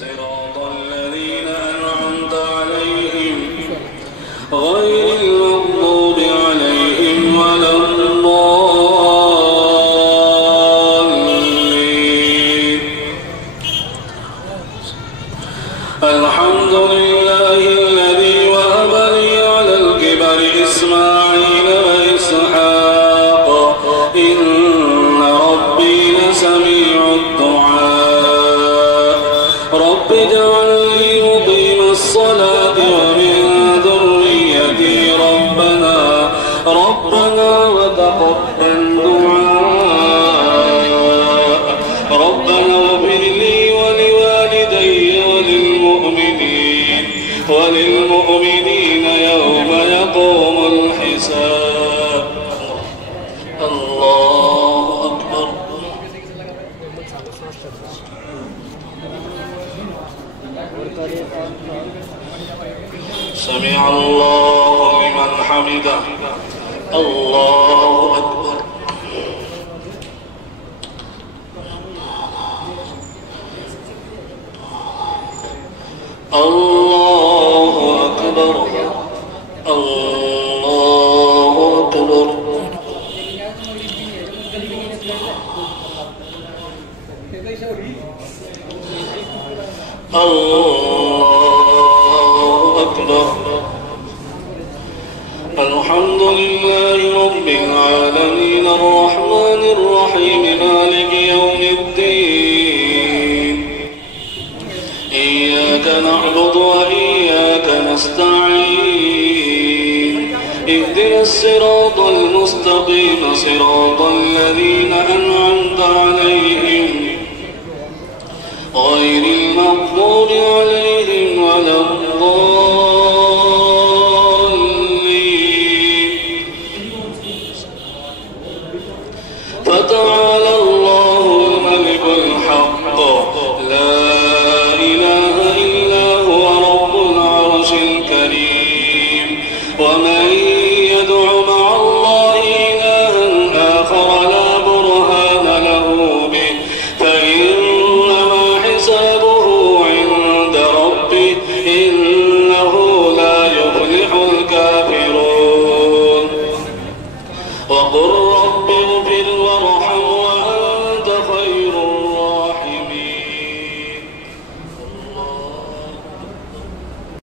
صراط الذين أنعمت عليهم غير المغضوب عليهم ولا الضالين. الحمد لله الذي وهب لي على الكبر إسماعيل وإسحاق إن ربي لسميع الدعاء. رب اجعلني مقيم الصلاة ومن ذريتي ربنا وتقبل دعاء. ربنا اغفر لي ولوالدي وللمؤمنين يوم يقوم الحساب. الله أكبر. سمع الله لمن حمده. الله أكبر. الله أكبر. الله أكبر. الله أكبر. الحمد لله رب العالمين الرحمن الرحيم مالك يوم الدين. إياك نعبد وإياك نستعين. اهدنا الصراط المستقيم صراط الذين أنعمت عليهم غير المغضوب عليهم ولا الضالين. فتعالى